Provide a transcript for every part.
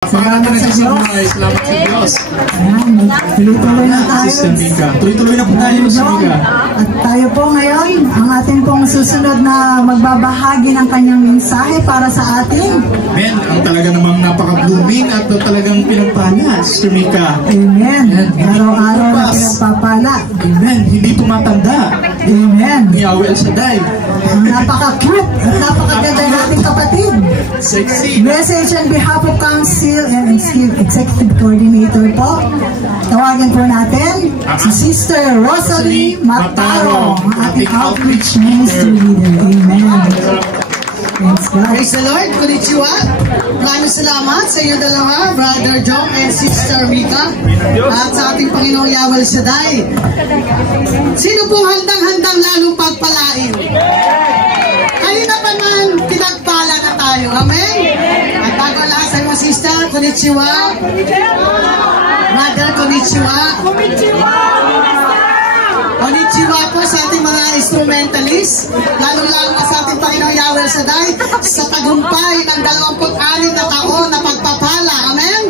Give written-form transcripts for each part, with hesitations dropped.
Salamat sa Diyos. Salamat sa Diyos. Tuloy-tuloy na tayo. Sister Mika. Tuloy-tuloy na po tayo, Sister Mika. At tayo po ngayon, ang ating pong susunod na magbabahagi ng kanyang mensahe para sa atin. Amen. Ang talaga namang napaka-blooming at talagang pinagpala, Sister Mika. Amen. Araw-araw na pinagpapala. Amen. Hindi tumatanda. Amen. Ni Yahweh El Shaddai. Napaka-cute at napakaganda nating kapatid. Sexy. Message on behalf of Council and Executive Coordinator po. Tawagin po natin si Sister Rosalie Mataro, ang ating outreach ministry leader. Amen. Praise the Lord. Konnichiwa. Maraming salamat sa iyo dalawa, Brother John and Sister Mika, at sa ating Panginoong Yahweh El Shaddai. Sino pong handang-handang lalong pagpalain? Kanina pa man, pinagpala na tayo. Amen? At bago lahat sa mga sister, konnichiwa. Brother, konnichiwa. Konnichiwa po sa ating mga instrumentalist, lalong-lalo na sa ating Panginoong Yahweh El Shaddai, sa tagumpay ng 26 na taon na pagpapala. Amen?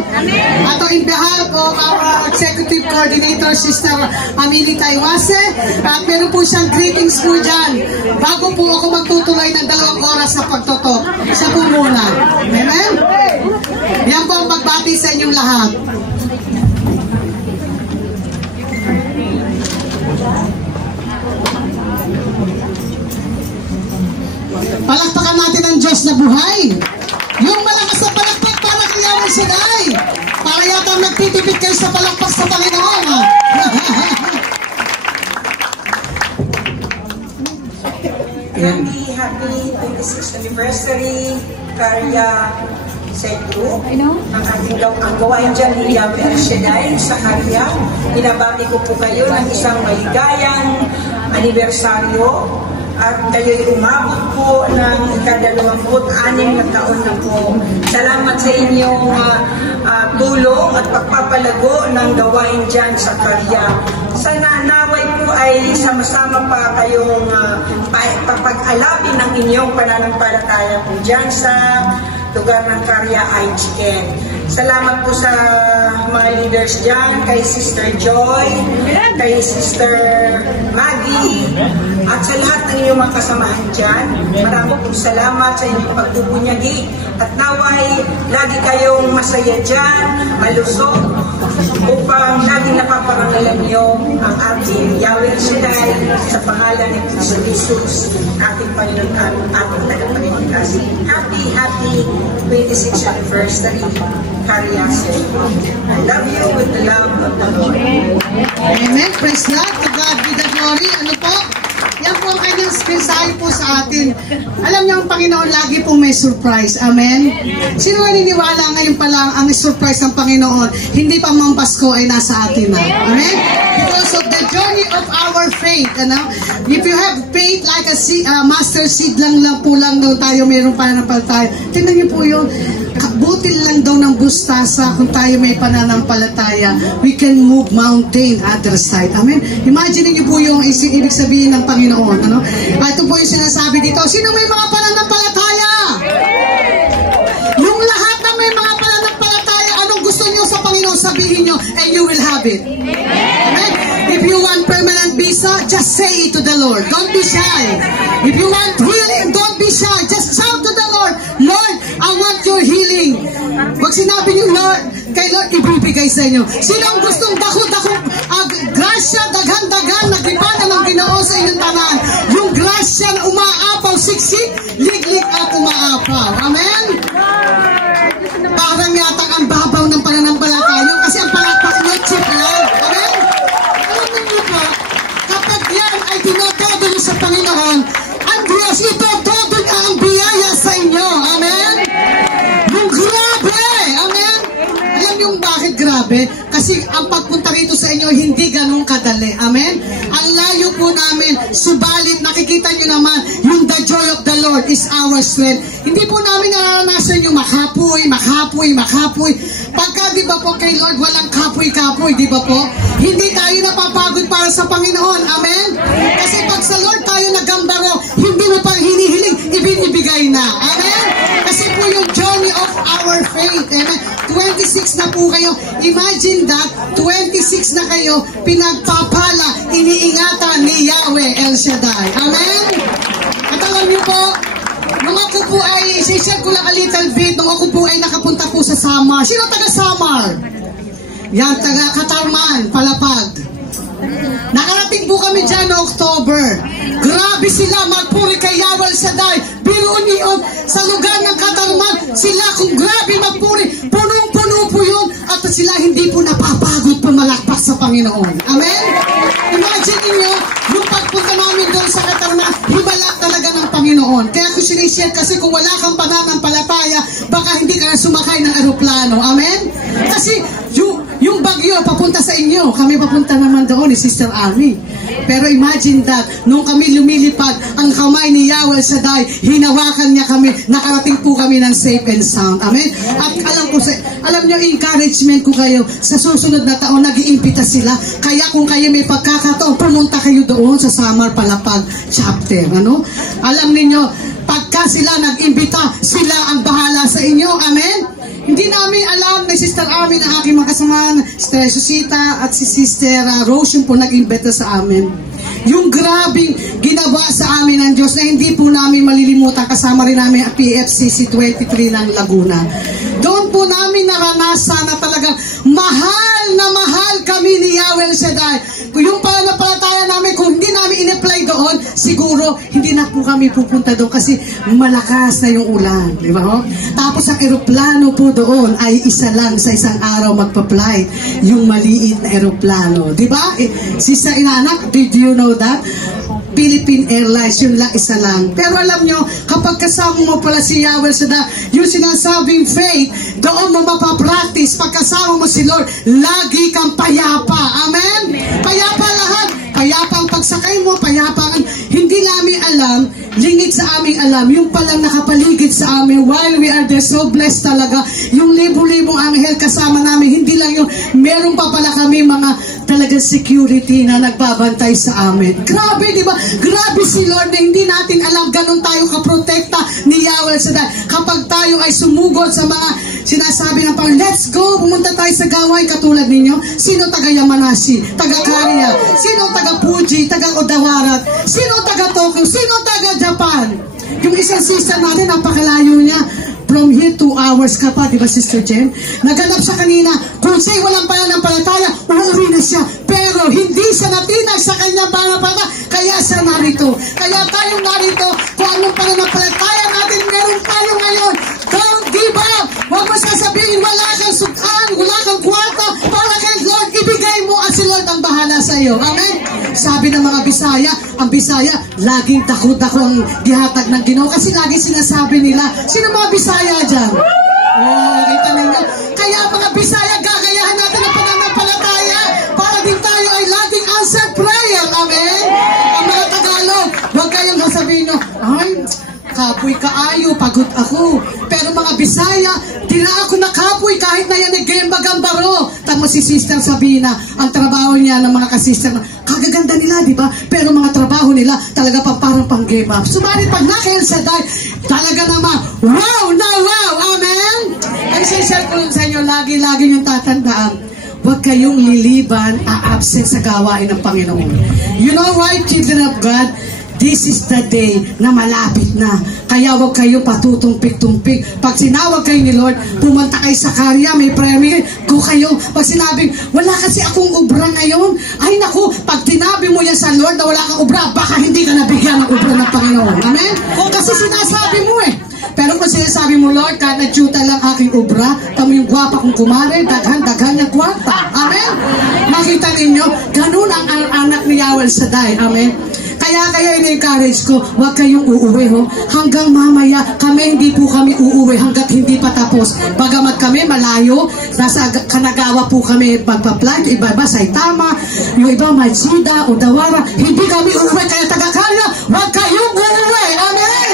At in behalf of our Executive Coordinator, Sister Amili Taiwase, at meron po siyang greetings po dyan. Bago po ako magtutuloy ng 2 oras na pagtutok, siya po muna. Amen? Yan po ang pagbati sa inyong lahat. Palakpakan natin ang Diyos na buhay. Yung malakas na palakpak para kay Yahweh El Shaddai. Para yata nagtitipid kayo sa palakpak sa Panginoon. Happy 26th anniversary, Karya Group. Ang ating gawain dyan ni Yahweh El Shaddai sa Karya. Pinabati ko po kayo ng isang maligayang anibersaryo. At kayo'y umabot po ng 26 na taon na po. Salamat sa inyong tulong at pagpapalago ng gawain dyan sa Karya. Sana naway po ay sama-sama pa kayong papag-alapin ng inyong pananampalataya po dyan sa lugar ng Karya IGN. Salamat po sa mga leaders dyan, kay Sister Joy, kay Sister Maggie, at sa lahat ng inyong mga kasamahan dyan. Maraming pong salamat sa inyong pagbubunyagi at naway lagi kayong masaya dyan, malusog, upang laging napaparangalan niyo ang ating Yahweh El Shaddai sa pangalan ng Kristo Jesus, ating Panginoon at ating tagapagligtas. Happy 26th anniversary, Karya. I love you with the love of the Lord. Amen. Praise God. To God be the glory. Ano po? Yan po ang kanyang mensahe po sa atin. Alam niyo, ang Panginoon lagi po may surprise. Amen? Sino naniniwala ngayon pa lang ang surprise ng Panginoon? Hindi pa mang Pasko ay nasa atin na. Amen? Because of the journey of our faith. Ano? If you have faith like a master seed lang po lang daw tayo, mayroon pananampalataya. Tingnan niyo po yung butil lang daw ng bustasa kung tayo may pananampalataya. We can move mountain other side. Amen? Imagine niyo po yung ibig sabihin ng Panginoon. Ano? Ito po yung sinasabi dito. Sino may mga pananampalataya? Yung lahat na may mga pananampalataya, anong gusto niyo sa Panginoon, sabihin niyo, and you will have it. Amen? If you want permanent visa, just say it to the Lord. Don't be shy. If you want healing, don't be shy. Just shout to the Lord, Lord, I want your healing. Pag sinabi niyo, Lord, kay Lord, ibibigay sa inyo. Sino ang gustong dako-dako, grasya, daghan-daghan, nagipanan ng Ginoo sa inyong tanan? Yung grasya na umaapaw, siksik, liglig at umaapaw. Amen? Parang yata ang babaw ng pananampalataya kasi ang palakpak nyo, cheap lang. Amen? Alam niyo po, kapag yan ay tinotodo nyo sa Panginoon, ang Diyos, itotodo niya ang biyaya sa inyo. Amen? Yung grabe! Amen? Alam niyo bakit grabe? Kasi ang pagpunta rito sa inyo hindi ganun kadali. Amen? Ang layo po namin, subalit nakikita niyo naman yung the joy of the Lord is our strength. Hindi po namin nararanasan yung makapoy. Pagka di ba po kay Lord walang kapoy, di ba po? Hindi tayo napapagod para sa Panginoon. Amen? Kasi pag sa Lord tayo nagambaro, hindi mo pang hinihiling, ibinibigay na. Amen? Kasi po yung journey of our faith. Amen. 26 na po kayo. Imagine that, 26 na kayo, pinagpapala, iniingatan ni Yahweh El Shaddai. Amen? At alam niyo po, nung ako po ay, share ko lang a little bit, nung ako po ay nakapunta po sa Samar. Sino taga Samar? Yan, taga Katarman, Palapag. Nakarating po kami dyan no October. Grabe sila, magpuri kay Yahweh El Shaddai. Biruin niyo, sa lugar ng Katarman, sila kung grabe magpuri, punong-puno po yun. At sila hindi po napapagod pumalakpak sa Panginoon. Amen? Imagine niyo, yung pagpunta namin doon sa Katarman, hibala talaga ng Panginoon. Kaya ko sinishare kasi kung wala kang pananampalataya, baka hindi ka na sumakay ng aeroplano. Amen? Kasi yung bagyo papunta sa inyo, kami papunta naman doon ni Sister Ami. Pero imagine that, nung kami lumilipad, ang kamay ni Yahweh Shaddai, hinawakan niya kami, nakarating po kami ng safe and sound. Amen? At alam niyo, encouragement ko kayo, sa susunod na taon, nag-iimpita sila. Kaya kung kayo may pagkakataon, pumunta kayo doon sa Samar Palapag chapter. Ano? Alam niyo, pagka sila nag-imbita, sila ang bahala sa inyo. Amen? Hindi namin alam na Sister Ami na aking mga kasamahan, Sister Susita at si Sister Rose yung po nag-imbita sa amin. Yung grabing ginawa sa amin ng Diyos na hindi po namin malilimutan, kasama rin namin ang PFCC 23 ng Laguna. Doon po namin naranasan na talagang mahal na mahal kami ni Yahweh El Shaddai. Kung yung pananampalataya namin, kung hindi namin in-apply doon, siguro hindi na po kami pupunta doon kasi malakas na yung ulan. Di ba? Ho? Tapos ang aeroplano po doon ay isa lang sa isang araw magpa-flight, yung maliit na aeroplano. Di ba? Sister Inanak, did you know that? Philippine Airlines, yun lang, isa lang. Pero alam nyo, kapag kasama mo pala si Yahweh Shaddai, yung sinasabing faith, doon mo mapapractice. Pagkasama mo si Lord, lagi kang payapa. Amen? Payapa lahat. Payapa ang pagsakay mo, payapa ang hindi namin alam, lingid sa aming alam, yung palang nakapaligid sa amin while we are there, so blessed talaga. Yung libo-libong anghel kasama namin, hindi lang yung, meron pa pala kami mga talagang security na nagbabantay sa amin. Grabe, di ba? Grabe si Lord na hindi natin alam, ganun tayo kaprotekta ni Yahweh Shaddai. Kapag tayo ay sumugod sa mga sinasabi ng Panginoon, let's go, pumunta tayo sa gaway katulad ninyo. Sino taga Yamanashi? Taga Korea? Sino taga Fuji? Taga Odawarat? Sino taga Tokyo? Sino taga Japan? Yung isang sister natin, napakalayo niya. From here, 2 hours ka pa, di ba Sister Jen? Naganap siya kanina, kung siya'y walang pananampalataya, uuwi na siya. Pero hindi siya natinag sa kanyang pananampalataya, kaya siya narito. Kaya tayong narito, kung anong pananampalataya natin, meron tayo ngayon. Don't give up! Huwag mo sasabihin, wala kang sukaan, wala kang kwarta, para kay Lord, ibigay mo at si Lord ang bahala sa iyo. Amen? Sabi ng mga Bisaya, ang Bisaya, laging dako-dako ang gihatag ng Ginoo. Kasi lagi sinasabi nila, sino mga Bisaya dyan? Oh, kita ninyo. Kaya mga Bisaya, gagayahan natin ang pananampalataya para din tayo ay laging answered prayer. Amen? Ang mga Tagalog, huwag kayong sasabihin nyo, ay, kapoy kaayo, pagod ako. Pero mga Bisaya, di na ako nakapoy kahit na yan ay gembagambaro. Tama si Sister Sabina, ang trabaho niya ng mga kasister, kagaganda nila, di ba? Pero mga trabaho nila, talaga pa parang pang-game up. Subalit pag naka-El Shaddai, talaga naman, wow na wow! Amen? Ang sincere ko sa inyo, lagi-lagi yung tatandaan, huwag kayong liliban, a-absent sa gawain ng Panginoon. You know why, children of God? This is the day na malapit na. Kaya huwag kayo patutumpik-tumpik. Pag sinawag kayo ni Lord, pumunta kayo sa karya, may prayer, go kayo. Pag sinabing, wala kasi akong ubra ngayon, ay naku, pag tinabi mo yan sa Lord na wala kang ubra, baka hindi ka nabigyan ng ubra ng Panginoon. Amen? Kasi sinasabi mo eh. Pero kung sinasabi mo, Lord, kahit na-chuta lang aking ubra, kami yung gwapa kong kumare, daghan-daghan yung kwarta. Amen? Makita ninyo, ganun ang anak ni Yahweh Shaddai. Amen? Kaya in-encourage ko, huwag kayong uuwi, ho. Hanggang mamaya, hindi po kami uuwi hanggat hindi pa tapos. Bagamat kami malayo, nasa Kanagawa po kami magpa-flight, iba-iba Saitama, yung iba Majida, Odawara, hindi kami uuwi, kaya taga-Karya, huwag kayong uuwi. Amen?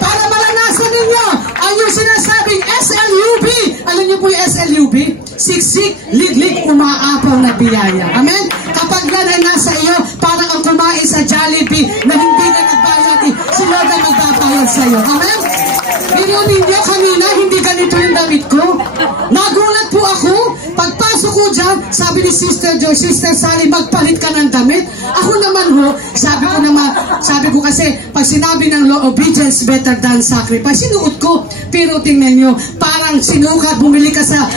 Para malanasan ninyo, ang yung sinasabing SLUB. Alam niyo po yung SLUB? Siksik, liglig, umaapaw na biyaya. Amen? Kapag yan ay nasa iyo, parang ang kumain sa Jollibee na hindi na nagbayad, si Lord na magbabayad sa iyo. Amen? Pero ninyo kanina, hindi ka ganito yung damit ko. Nagulat po ako. Pagpasok ko dyan, sabi ni Sister Joy, Sister Sally, magpalit ka ng damit. Ako naman ho, sabi ko kasi, pag sinabi ng law, obedience better than sacrifice, sinuot ko. Pero tingnan nyo, parang sinukat, bumili ka sa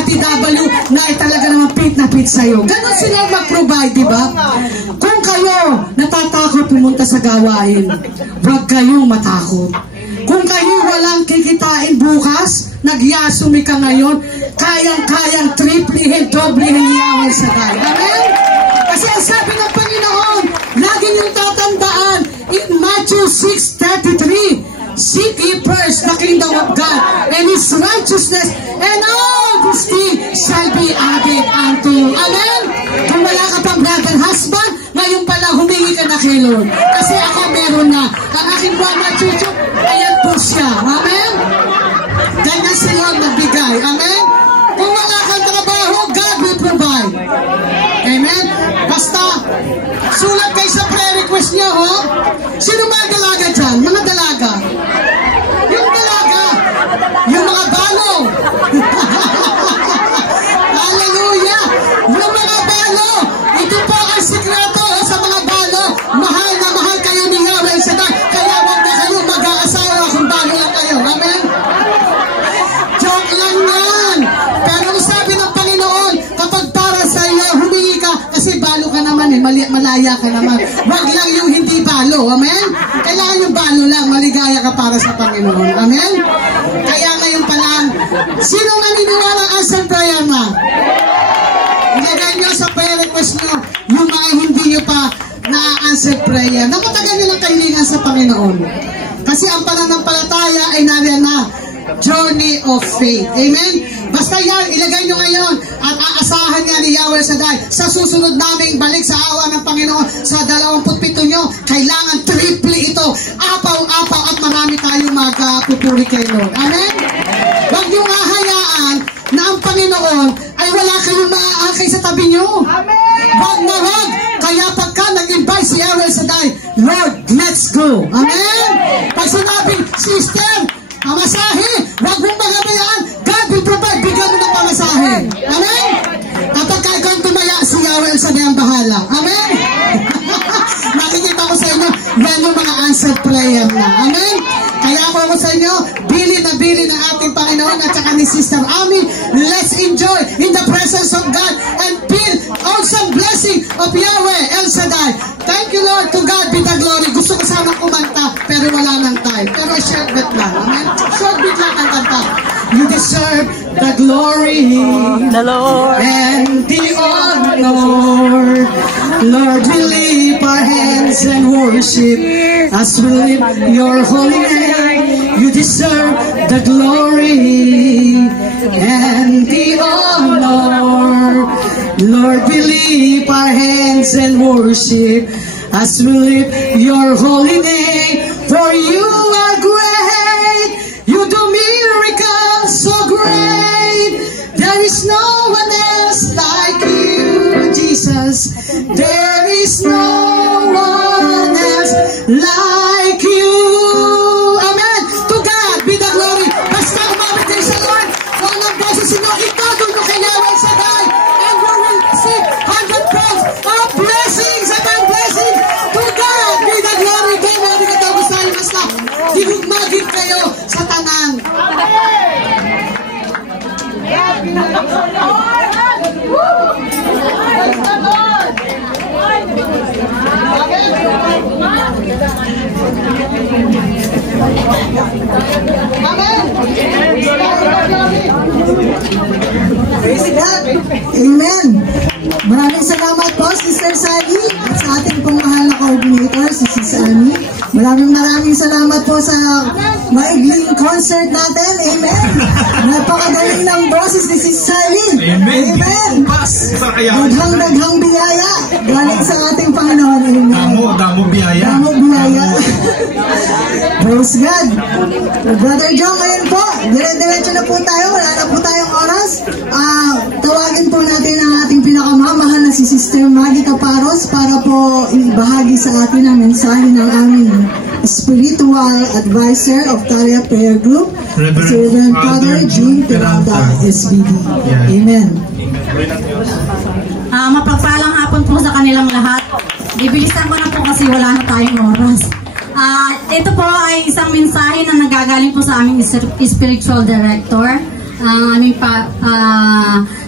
RTW na talaga naman fit na fit sa'yo. Ganon sila mag-provide, di ba? Kung kayo natatakot pumunta sa gawain, huwag kayong matakot. Kung kayo walang kikitain bukas, nagyasumi ka ngayon, kayang-kayang triplihin, doblihin Yahweh Shaddai. Amen? Kasi ang sabi ng Panginoon, lagi niyong tatandaan, in Matthew 6:33, seek ye first the kingdom of God and His righteousness, and all these things shall be added unto you. Amen? Kung wala ka pang brother husband, ngayon pala humingi ka na kay Lord. Kasi ako meron na. Ang aking mama chuchu, ayan po siya. Amen? Ganyan si Lord nagbigay. Amen? Kung wala kang trabaho, God will provide. Amen? Basta, sulat kayo sa prayer request niyo, ho? Sino mga dalaga dyan? Mga dalaga. Yung dalaga. Yung mga balo. Hallelujah. Yung mga balo. Ito po ang sikreto sa mga balo. Mahal na mahal kayo ni Yahweh Shaddai. Kaya wag na kayo mag-aasawa kung balo lang kayo. Amen? Joke lang yan. Pero sabi ng Panginoon, kapag para sa iyo, humingi ka, kasi balo ka naman eh, malaya ka naman. Wag lang yung hindi balo. Amen? Kailangan yung balo lang, maligaya ka para sa Panginoon. Amen? Kaya ngayon pa lang, sinong naniniwala answer prayer na? Ilagay nyo sa prayer request nyo, yung mga hindi nyo pa na-answer prayer, na matagal nyo lang kahilingan sa Panginoon. Kasi ang pananampalataya ay nariyan na journey of faith. Amen? Basta yan, ilagay nyo ngayon at aasahan nga ni Yahweh Shaddai sa susunod naming balik sa awa ng Panginoon sa 27 nyo, kailangan triple ito, apaw-apaw at marami tayong magpupuri kay Lord. Amen? Huwag nyo hahayaan na ang Panginoon ay wala kayong maaakay sa tabi nyo. Huwag na huwag. Kaya pagka nag-invite si Yahweh Shaddai, Lord, let's go. Amen? Pag sinabing, sister, pamasahe, huwag mong magabayaan, God will provide, bigyan mo ng pamasahe. Amen? Kapag ikaw tumaya, si Yahweh Shaddai ang bahala. Amen? Nakikita ko sa inyo, yan yung mga answered prayer na. Amen? Kaya ako sa inyo, bili na bili ng ating Panginoon at saka ni Sister Ami. Let's enjoy in the presence of God and feel awesome blessing of Yahweh El Shaddai. Thank you, Lord. To God be the glory. Gusto ko sana kumanta, pero wala nang time. Pero short bit lang. Amen? Short bit lang ang kanta. You deserve the glory, the Lord, and the honor. Lord, we lift our hands and worship as we lift your holy name. You deserve the glory and the honor. Lord, we lift our hands and worship as we lift your holy name. For you are great, you do miracles so great. There is no one else like you, Jesus. There is no one else like you. Amen. To God be the glory. Basta kumamit kayo sa Lord. Kung ang boses inyo, itagol mo kay Yahweh Shaddai, and we will receive 100 of blessings and blessings. To God be the glory. Kaya mga katapos tayo, basta digugmagin kayo sa tanan. Amen. Maraming salamat po, Sister Sally, at sa ating pong mahal na coordinator, si Sis Annie. Maraming salamat po sa maigling concert natin. Amen. Napakagaling ng boses ni Sis Sally. Amen. Amen. Daghang biyaya galing sa ating Panginoon. Amen. Damo biyaya. Damo biyaya. Praise God. Brother John, ngayon po, dire-diretso na po tayo. Wala na po tayong oras. Tawagin po natin ang ating pinakamamahal na si Sister Sister Maggie Caparos para po ibahagi sa atin ang mensahe ng aming spiritual advisor of Talia Prayer Group, Reverend Father Jim Peralta, SBD. Amen. Mapagpalang hapon po sa kanilang lahat. Bibilisan ko na po kasi wala na tayong oras. Ito po ay isang mensahe na nagagaling po sa aming spiritual director,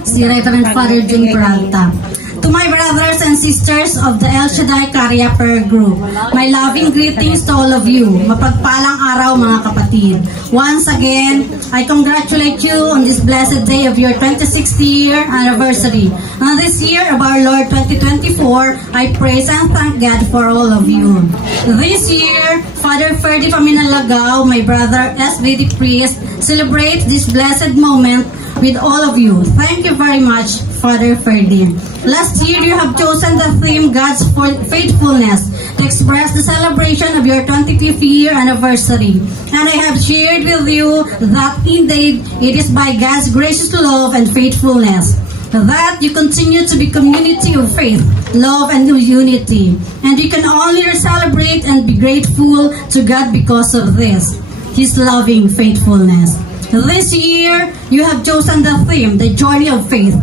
si Reverend Father Jim Peralta. To my brothers and sisters of the El Shaddai Karya Prayer Group, my loving greetings to all of you. Mapagpalang araw mga kapatid. Once again, I congratulate you on this blessed day of your 26th year anniversary. On this year of our Lord 2024, I praise and thank God for all of you. This year, Father Ferdy Paminalagaw, my brother SVD Priest, celebrates this blessed moment with all of you. Thank you very much, Father Ferdy. Last year, you have chosen the theme God's Faithfulness to express the celebration of your 25th year anniversary. And I have shared with you that indeed it is by God's gracious love and faithfulness that you continue to be community of faith, love, and unity. And you can only celebrate and be grateful to God because of this, His loving faithfulness. This year, you have chosen the theme, the journey of faith.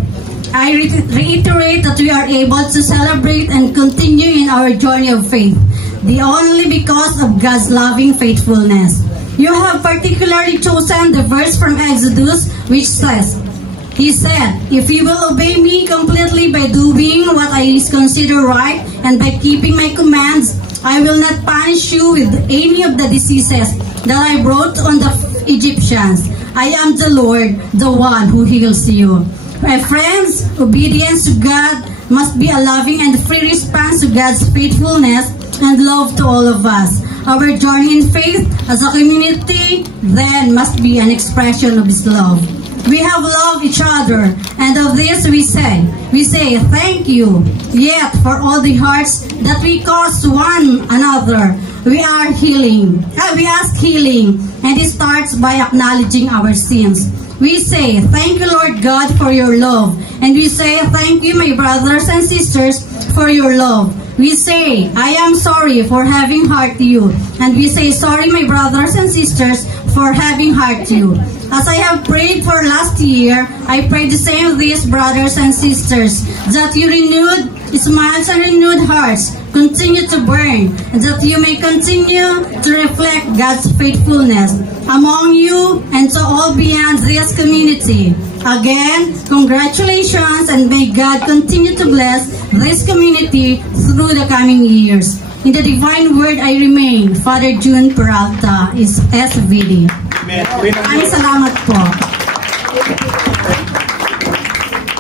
I reiterate that we are able to celebrate and continue in our journey of faith, only because of God's loving faithfulness. You have particularly chosen the verse from Exodus, which says, He said, "If you will obey me completely by doing what I consider right and by keeping my commands, I will not punish you with any of the diseases that I brought on the Egyptians. I am the Lord, the one who heals you." My friends, obedience to God must be a loving and free response to God's faithfulness and love to all of us. Our journey in faith as a community then must be an expression of His love. We have loved each other, and of this we say thank you. Yet for all the hearts that we cause one another, we ask healing, and it starts by acknowledging our sins. We say, thank you, Lord God, for your love. And we say, thank you, my brothers and sisters, for your love. We say, I am sorry for having hurt you. And we say, sorry, my brothers and sisters, for having hurt you. As I have prayed for last year, I pray the same of these brothers and sisters, that you renewed smiles and renewed hearts continue to burn, and that you may continue to reflect God's faithfulness among you and to all beyond this community. Again, congratulations, and may God continue to bless this community through the coming years. In the divine word I remain, Father June Peralta is SVD. Maraming salamat po.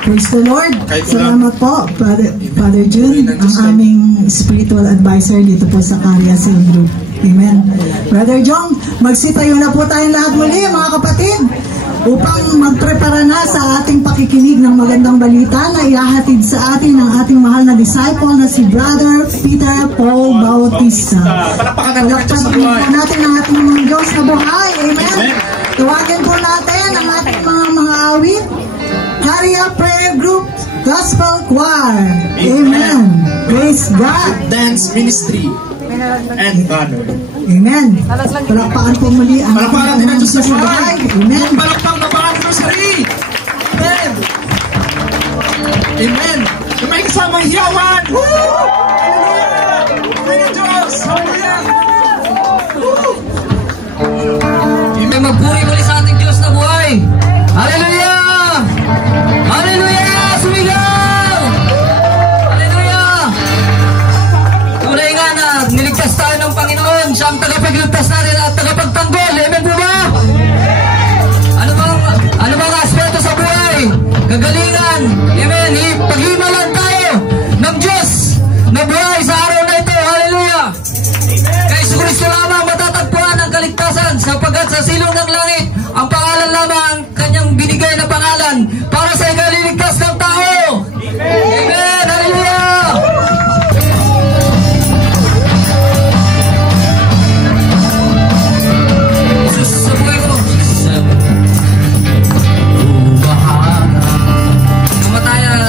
Praise the Lord. Salamat po, Father June, ang aming spiritual advisor dito po sa Karya Cell Group. Amen. Brother Jong, magsitayo na po tayong lahat muli, mga kapatid, upang magprepara na sa ating pakikinig ng magandang balita na ihahatid sa atin ng ating mahal na disciple na si Brother Peter Paul Bautista. Palakpakan natin ang ating mga Diyos na buhay. Amen. Tawagin po natin ang ating mga awit. Karya Prayer Group Gospel Choir. Amen. Praise God. Dance Ministry and Banner. Amen. Palakpakan po muli ang palakpakan natin sa buhay. Amen. Palakpakan na parang rosary. Amen. Amen. May kasamang hiyawan. Woo! Hallelujah! Pwede Diyos. Hallelujah! Amen. Magpuri muli sa ating Diyos na buhay. Hallelujah! Hallelujah! Sumigaw! Hallelujah! Tunay nga na niligtas tayo ng Panginoon. Siya ang tagapagligtas natin at tagapagtanggol. Amen po ba? Ano bang aspeto sa buhay? Kagalingan. Amen. Paghimalan tayo ng Diyos na buhay sa araw na ito. Hallelujah! Kay Jesu Cristo lamang matatagpuan ang kaligtasan, sapagkat sa silong ng langit ang pangalan lamang kanyang binigay na pangalan para sa ikaliligtas ng tao. Amen. Hallelujah. Jesus sa buhay ko. Bahala. Kamatayan.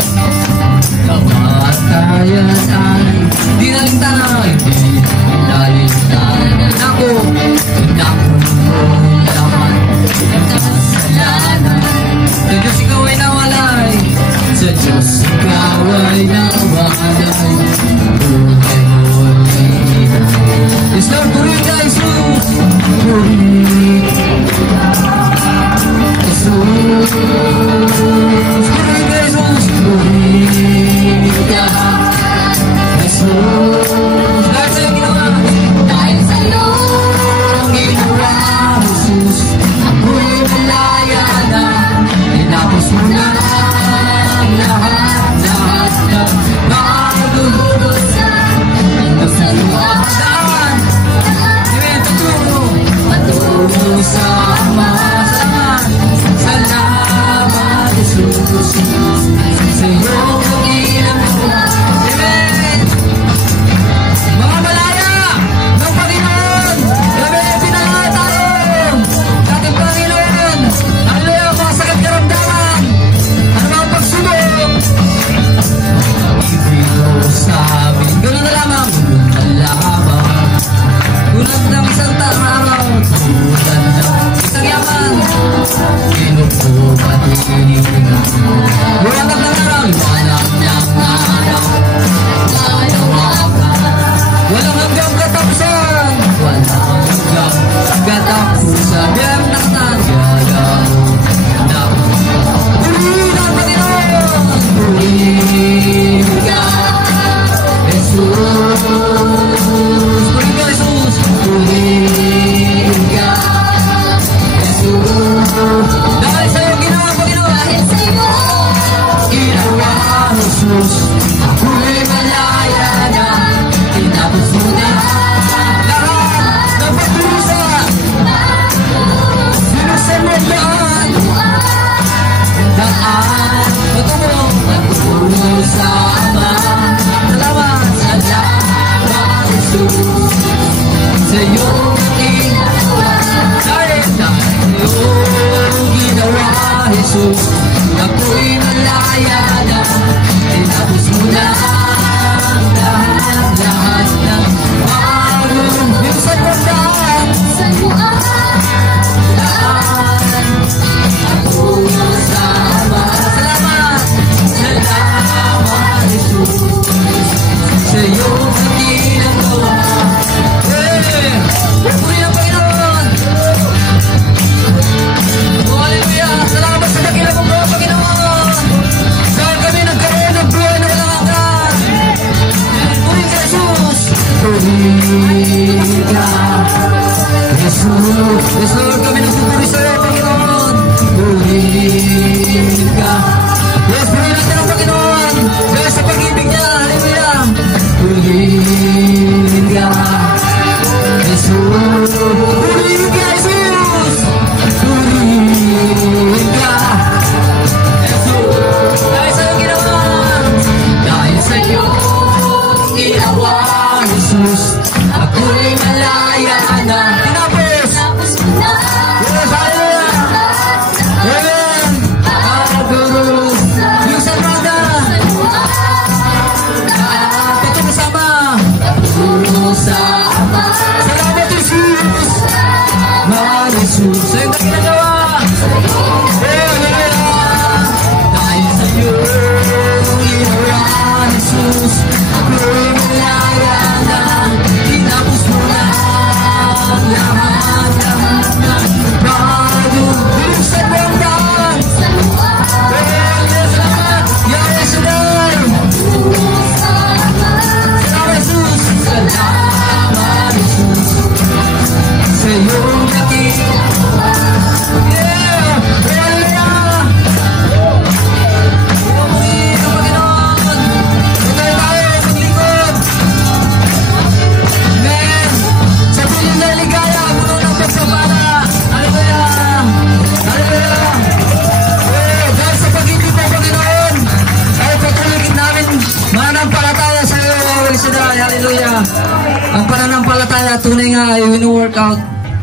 Ang pananampalataya tunay nga ay wino-workout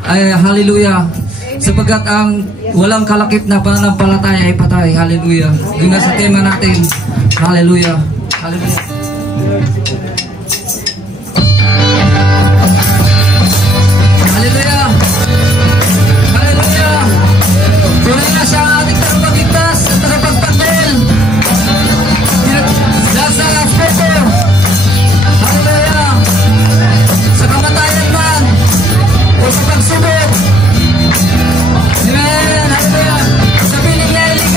ay hallelujah. Sapagkat ang walang kalakip na pananampalataya ay patay. Hallelujah. Yun nga sa tema natin. Hallelujah. Hallelujah. Hallelujah. Hallelujah. Tunay na siya ang ating tagapagligtas at tagapagpagdel. Nasa aspeto. Hallelujah. Sa kamatayan man o sa pagsubok. Amen. Hallelujah. Sa piling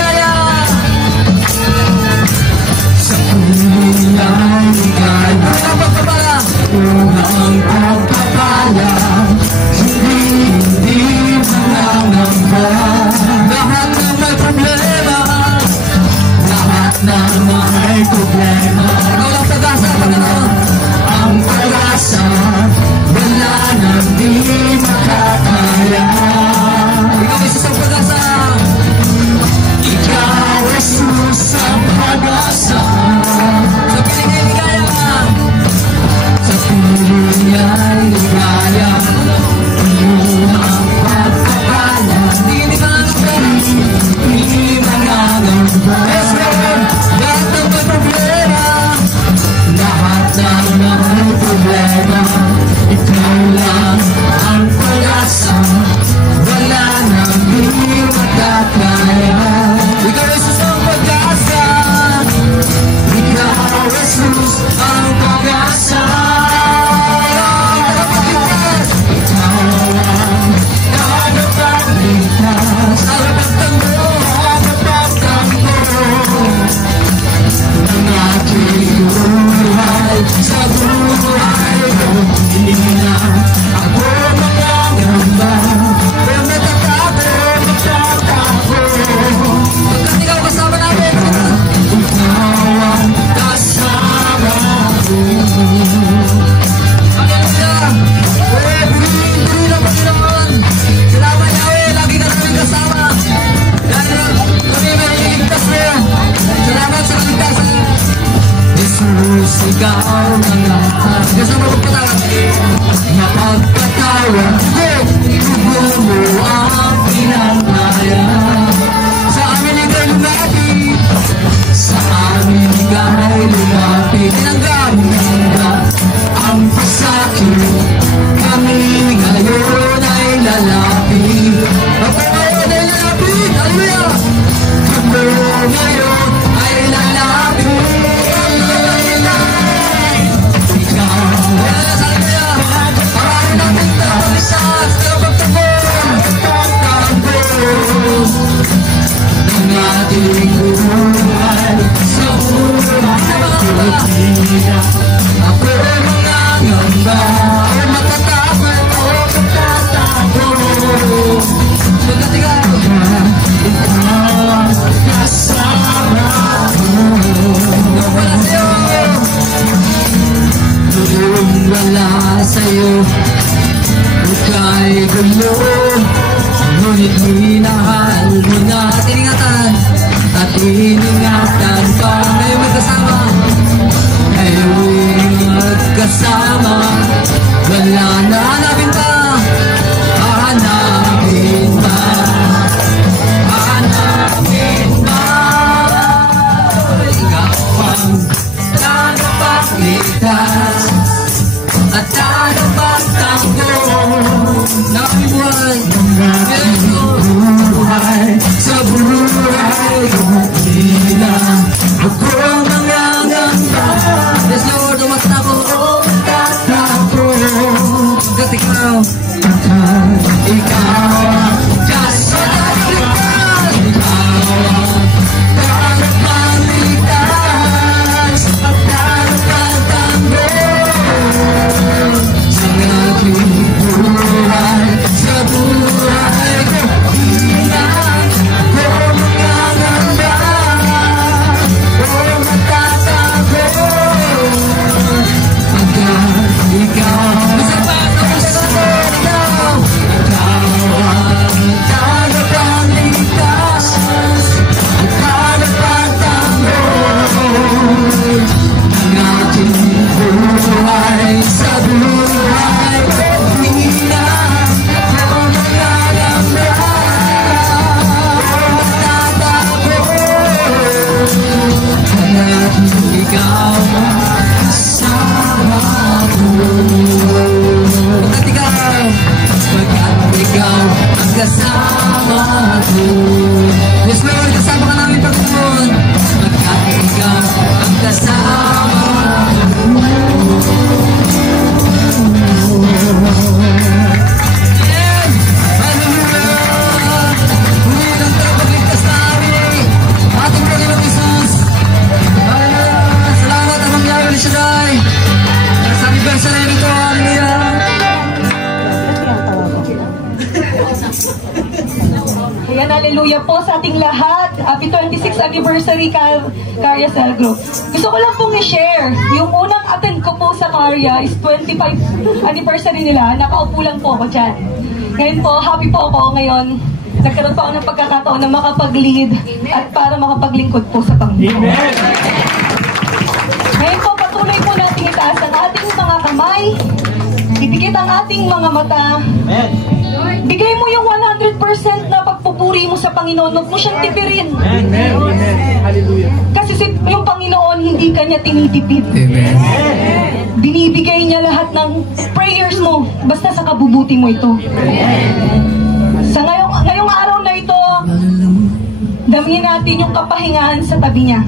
pag-asa, sa piling ay ligaya, sa piling ay ligaya, ang pagkakala, hindi manangamba. Yes, Lord, lahat ng may problema, lahat ng may problema, ikaw lang ang pag-asa, wala nang di magkakaya. Ikaw Jesus ang pag-asa, ikaw Jesus ang pag-asa, ikaw ang tagapagligtas, tagapagtanggol, ng aking buhay, sa buhay ko, hindi na ako magangamba, o natatakot, pagkat ikaw kasama namin, ikaw ang kasama ko. Hallelujah! Puri ng Panginoon, salamat Yahweh, lagi ka namin kasama, dahil kami may iligtas mo. Salamat sa kaligtasan. Jesus, ikaw ang lahat. Kasama magpatawad. Mapagpatawad ko, tubo mo ang pinangaya. Sa amin ika'y lumapit, sa amin ika'y lumapit. Tinanggap ang pasakit, kami ngayon ay lalapit. Ako ngayon ay lalapit, hallelujah! Ako ngayon ay lalapit. Ikaw, parang natin tapisas, ikaw pagtanggol ng ating buhay, sa buhay ko. Ako mangangamba, o matatakot, pagkat ikaw kasama ko. Wala sa'yo, wala sa'yo, ika'y gulo, ngunit minahal mo na. Iningatan at iningatan pa, ngayon magkasama, ngayon magkasama, wala na hanapin pa, hanapin pa, hanapin pa. Ikaw ang tagapagligtas at tagapagtanggol ng aming buhay, sa buhay ko, hindi na ako mangangamba. Yes Lord, umatakot, pagkat ikaw ang kasama, ikaw ang tagapagligtas at tagapagtanggol sa aking buhay, sa buhay ko, hindi na ako mangangamba o matatakot, pagkat ikaw kasama ko. Yes Lord, kasama ka namin Panginoon, pagkat ikaw ang kasama ko. Yes! Hallelujah! Huli ng tagapagligtas namin, ating Panginoon Jesus. Hallelujah! Salamat ang mangyari ni Shaddai sa anniversary nito. Hallelujah! Ayan, hallelujah po sa ating lahat. Happy 26th anniversary Carya Cell Group. Gusto ko lang pong i-share. Yung unang attend ko po sa Carya is 25th anniversary nila. Nakaupo lang po ako dyan. Ngayon po, happy po ako ngayon. nagkaroon pa ako ng pagkakataon na makapag-lead at para makapaglingkod po sa Panginoon. Ngayon po, patuloy po natin itaas ang ating mga kamay, ipikit ang ating mga mata. Bigay mo yung 100% na pagpupuri mo sa Panginoon. Huwag mo siyang tipirin. Kasi yung Panginoon, hindi kanya tinitipid. Binibigay niya lahat ng prayers mo, basta sa kabubuti mo ito. Sa ngayong araw na ito, damihin natin yung kapahingahan sa tabi niya.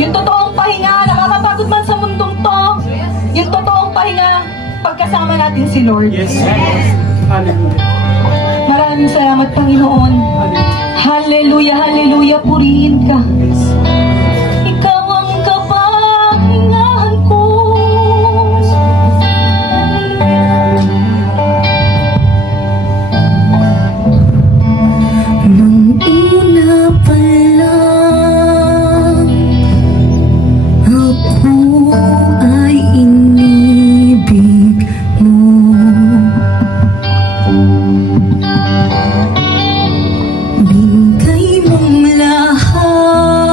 Yung totoong pahinga, nakakapagod man sa mundong to, yung totoong pahinga, pagkasama natin si Lord. Maraming salamat, Panginoon. Hallelujah, hallelujah, purihin ka. Ikaw ang kapahingahan ko. Nung una pa lang, ako ay inibig mo. Bigay mong lahat.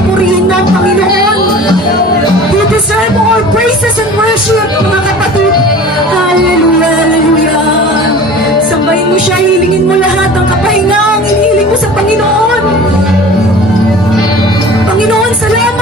papurihin mo ang Panginoon. You deserve all praises and worship, mga kapatid. Hallelujah, hallelujah. Sambahin mo siya, hilingin mo lahat ng kapahingang inihiling mo sa Panginoon. Panginoon, salamat.